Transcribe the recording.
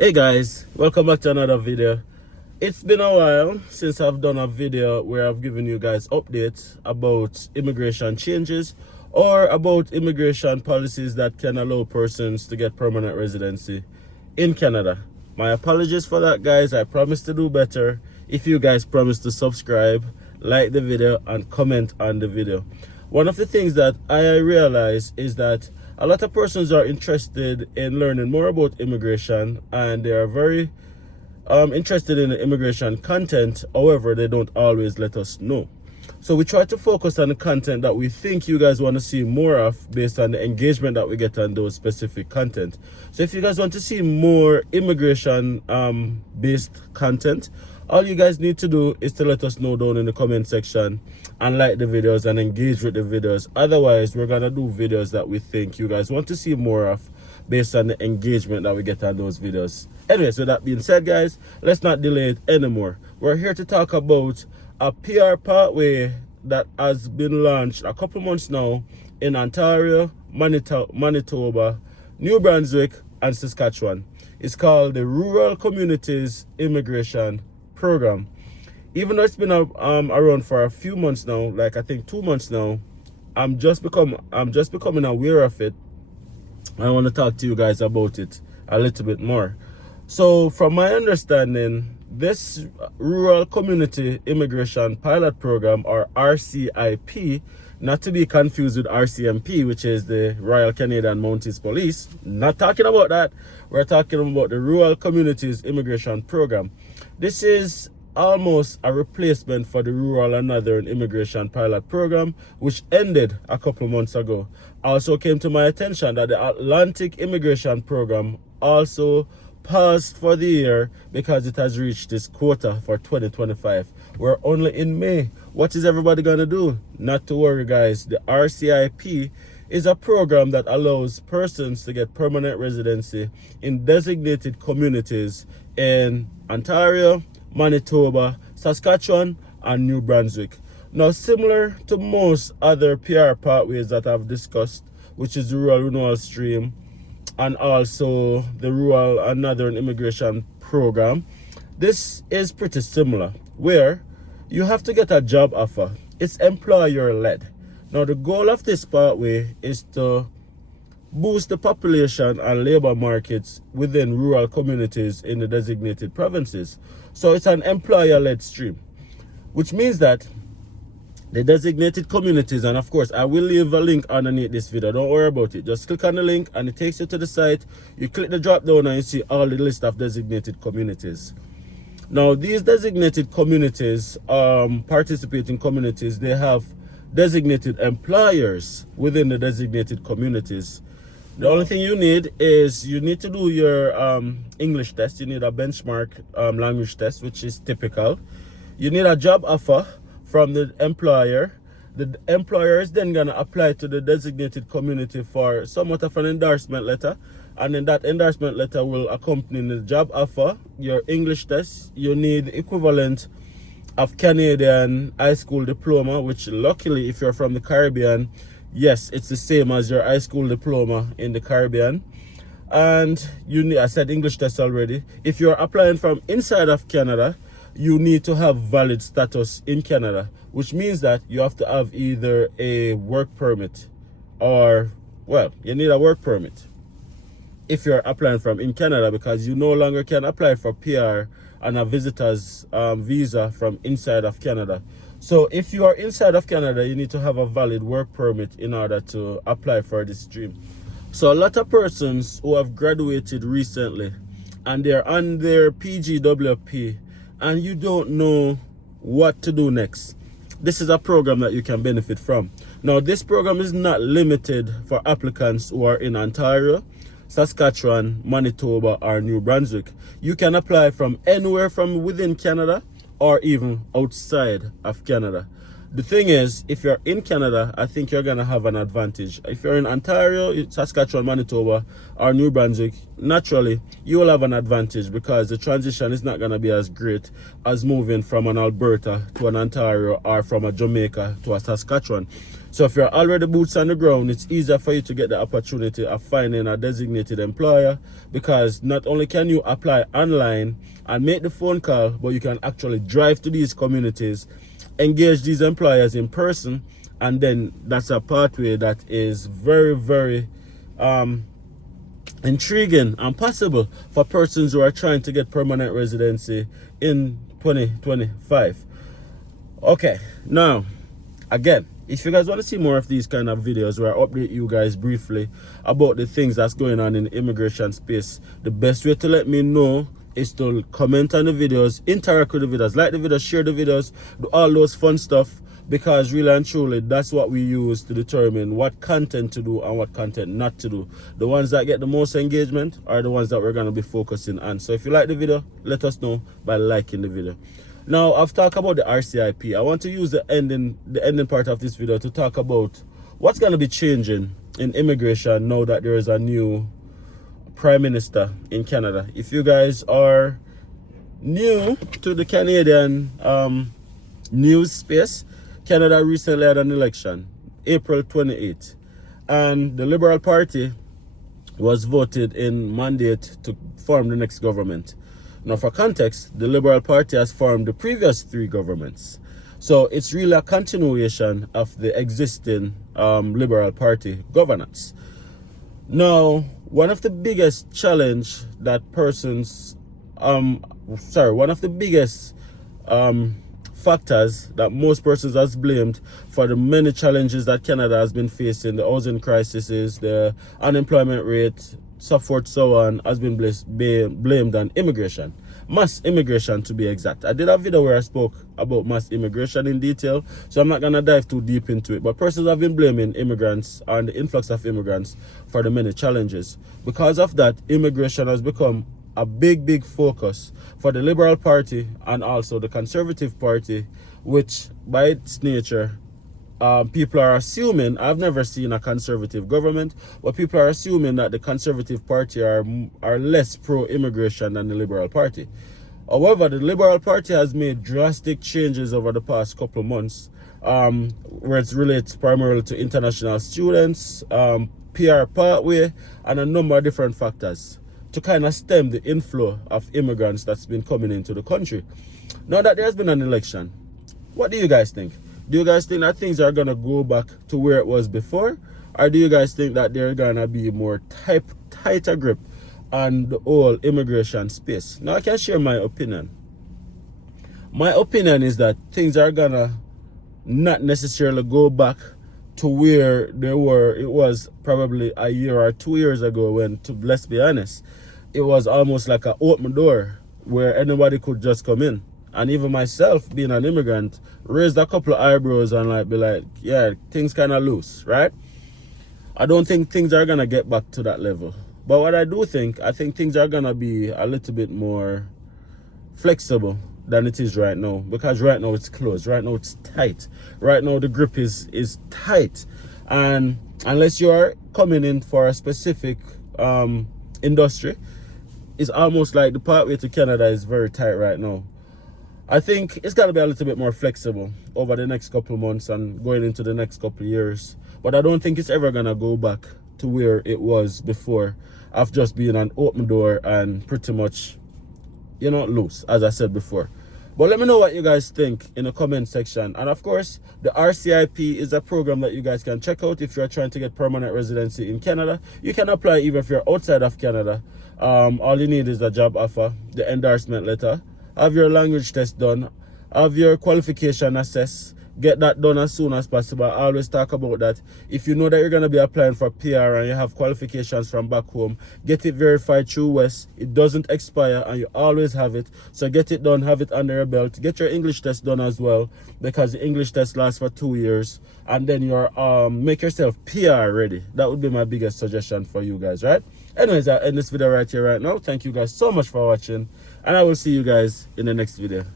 Hey guys, welcome back to another video. It's been a while since I've done a video where I've given you guys updates about immigration changes or about immigration policies that can allow persons to get permanent residency in Canada. My apologies for that, guys. I promise to do better. If you guys promise to subscribe, like the video and comment on the video. One of the things that I realize is that a lot of persons are interested in learning more about immigration, and they are very interested in the immigration content. However, they don't always let us know. So we try to focus on the content that we think you guys want to see more of based on the engagement that we get on those specific content. So if you guys want to see more immigration based content, all you guys need to do is to let us know down in the comment section and like the videos and engage with the videos. Otherwise, we're gonna do videos that we think you guys want to see more of based on the engagement that we get on those videos. Anyways, with that being said, guys, let's not delay it anymore. We're here to talk about a PR pathway that has been launched a couple months now in Ontario, Manitoba, New Brunswick, and Saskatchewan. It's called the Rural Communities Immigration Program. Even though it's been around for a few months now, like I think 2 months now, I'm just becoming aware of it. I want to talk to you guys about it a little bit more. So from my understanding, this Rural Community Immigration Pilot Program, or RCIP, not to be confused with RCMP, which is the Royal Canadian Mounted Police. Not talking about that. We're talking about the Rural Communities Immigration Program. This is almost a replacement for the Rural and Northern Immigration Pilot Program, which ended a couple months ago. Also came to my attention that the Atlantic Immigration Program also paused for the year because it has reached its quota for 2025. We're only in May. What is everybody gonna do? Not to worry, guys. The RCIP is a program that allows persons to get permanent residency in designated communities in Ontario, Manitoba, Saskatchewan, and New Brunswick. Now, similar to most other PR pathways that I've discussed, which is the Rural Renewal Stream and also the Rural and Northern Immigration Program, this is pretty similar, where you have to get a job offer. It's employer-led. Now, the goal of this pathway is to boost the population and labor markets within rural communities in the designated provinces. So it's an employer-led stream, which means that the designated communities, and of course I will leave a link underneath this video, don't worry about it, just click on the link and it takes you to the site. You click the drop down and you see all the list of designated communities. Now, these designated communities, participating communities, they have designated employers within the designated communities. The only thing you need is you need to do your English test. You need a benchmark language test, which is typical. You need a job offer from the employer. The employer is then going to apply to the designated community for somewhat of an endorsement letter. And then that endorsement letter will accompany the job offer, your English test. You need the equivalent of Canadian high school diploma, which luckily, if you're from the Caribbean, yes, it's the same as your high school diploma in the Caribbean. And you need, I said English test already. If you're applying from inside of Canada, you need to have valid status in Canada, which means that you have to have either a work permit or, well, you need a work permit if you're applying from in Canada, because you no longer can apply for PR and a visitor's visa from inside of Canada. So if you are inside of Canada, you need to have a valid work permit in order to apply for this stream. So a lot of persons who have graduated recently and they're on their PGWP and you don't know what to do next, this is a program that you can benefit from. Now, this program is not limited for applicants who are in Ontario, Saskatchewan, Manitoba, or New Brunswick. You can apply from anywhere from within Canada or even outside of Canada. The thing is, if you're in Canada, I think you're going to have an advantage. If you're in Ontario, Saskatchewan, Manitoba, or New Brunswick, naturally, you will have an advantage because the transition is not going to be as great as moving from an Alberta to an Ontario or from a Jamaica to a Saskatchewan. So if you're already boots on the ground, it's easier for you to get the opportunity of finding a designated employer, because not only can you apply online and make the phone call, but you can actually drive to these communities, engage these employers in person, and then that's a pathway that is very, very intriguing and possible for persons who are trying to get permanent residency in 2025. Okay, now again, if you guys want to see more of these kind of videos where I update you guys briefly about the things that's going on in the immigration space, the best way to let me know is to comment on the videos, interact with the videos, like the videos, share the videos, do all those fun stuff, because really and truly that's what we use to determine what content to do and what content not to do. The ones that get the most engagement are the ones that we're going to be focusing on. So if you like the video, let us know by liking the video. Now, I've talked about the RCIP. I want to use the ending part of this video to talk about what's going to be changing in immigration now that there is a new Prime Minister in Canada. If you guys are new to the Canadian news space, Canada recently had an election, April 28th, and the Liberal Party was voted in mandate to form the next government. Now, for context, the Liberal Party has formed the previous 3 governments. So it's really a continuation of the existing Liberal Party governance. Now, one of the biggest challenge that one of the biggest factors that most persons has blamed for the many challenges that Canada has been facing, the housing crisis, the unemployment rate, so forth, so on, has been blamed on immigration. Mass immigration, to be exact. I did a video where I spoke about mass immigration in detail, so I'm not going to dive too deep into it. But persons have been blaming immigrants and the influx of immigrants for the many challenges. Because of that, immigration has become a big focus for the Liberal Party and also the Conservative Party, which by its nature, people are assuming, I've never seen a conservative government, but people are assuming that the Conservative Party are less pro-immigration than the Liberal Party. However, the Liberal Party has made drastic changes over the past couple of months, where it relates primarily to international students, PR pathway, and a number of different factors to kind of stem the inflow of immigrants that's been coming into the country. Now that there's been an election, what do you guys think? Do you guys think that things are going to go back to where it was before? Or do you guys think that they're going to be more tighter grip on the whole immigration space? Now, I can share my opinion. My opinion is that things are going to not necessarily go back to where it was probably a year or 2 years ago when, let's be honest, it was almost like an open door where anybody could just come in. And even myself, being an immigrant, raised a couple of eyebrows and be like, yeah, things kind of loose, right? I don't think things are going to get back to that level. But what I do think, I think things are going to be a little bit more flexible than it is right now. Because right now it's closed. Right now it's tight. Right now the grip is tight. And unless you are coming in for a specific industry, it's almost like the pathway to Canada is very tight right now. I think it's got to be a little bit more flexible over the next couple of months and going into the next couple of years. But I don't think it's ever going to go back to where it was before, of just being an open door and pretty much, loose, as I said before. But let me know what you guys think in the comment section. And of course, the RCIP is a program that you guys can check out if you're trying to get permanent residency in Canada. You can apply even if you're outside of Canada. All you need is a job offer, the endorsement letter, have your language test done, have your qualification assessed, get that done as soon as possible. I always talk about that. If you know that you're going to be applying for PR and you have qualifications from back home, get it verified through West. It doesn't expire and you always have it. So get it done, have it under your belt. Get your English test done as well, because the English test lasts for 2 years. And then you're make yourself PR ready. That would be my biggest suggestion for you guys, right? Anyways, I'll end this video right here right now. Thank you guys so much for watching, and I will see you guys in the next video.